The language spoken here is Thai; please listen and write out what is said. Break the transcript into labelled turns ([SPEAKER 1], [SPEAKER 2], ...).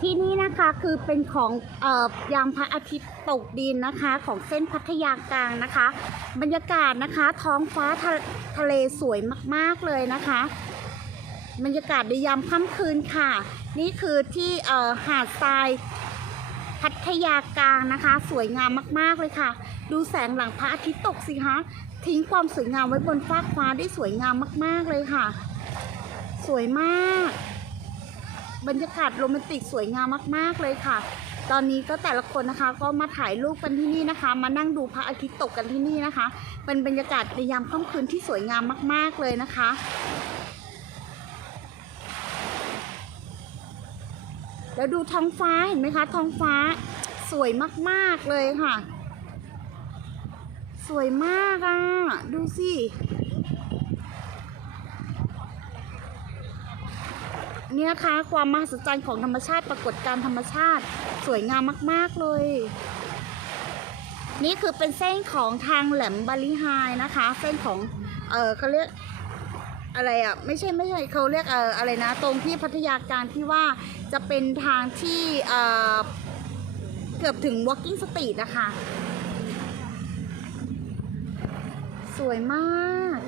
[SPEAKER 1] ที่นี่นะคะคือเป็นของเอ่อยามพระอาทิตย์ตกดินนะคะ ของเส้นพัทยากลางนะคะ บรรยากาศนะคะ ท้องฟ้าทะทะเลสวยมากๆเลยนะคะ บรรยากาศในยามค่ำคืนค่ะ นี่คือที่เอ่อหาดทรายพัทยากลางนะคะ สวยงามมากๆเลยค่ะ ดูแสงหลังพระอาทิตย์ตกสิคะทิ้งความสวยงามไว้บนฟากฟ้าได้สวยงามมาก ๆเลยค่ะ สวยมาก บรรยากาศโรแมนติกสวยงามมาก ๆ เลยค่ะ ตอนนี้ก็แต่ละคนนะคะก็มาถ่ายรูปกันที่นี่นะคะ มานั่งดูพระอาทิตย์ตกกันที่นี่นะคะ เป็นบรรยากาศในยามค่ำคืนที่สวยงามมาก ๆ เลยนะคะแล้วดูท้องฟ้าเห็นไหมคะท้องฟ้าสวยมาก ๆ เลยค่ะ สวยมากอะ ดูสิ นี่นะคะ ความมหัศจรรย์ของธรรมชาติปรากฏการธรรมชาติสวยงามมาก ๆ เลย นี่คือเป็นเส้นของทางแหลมบาลีไฮนะคะ เส้นของ เออเขาเรียกอะไรอะไม่ใช่ไม่ใช่เขาเรียกเอออะไรนะ ตรงที่พัทยาการที่ว่าจะเป็นทางที่เออเกือบถึง walking street นะคะ สวยมาก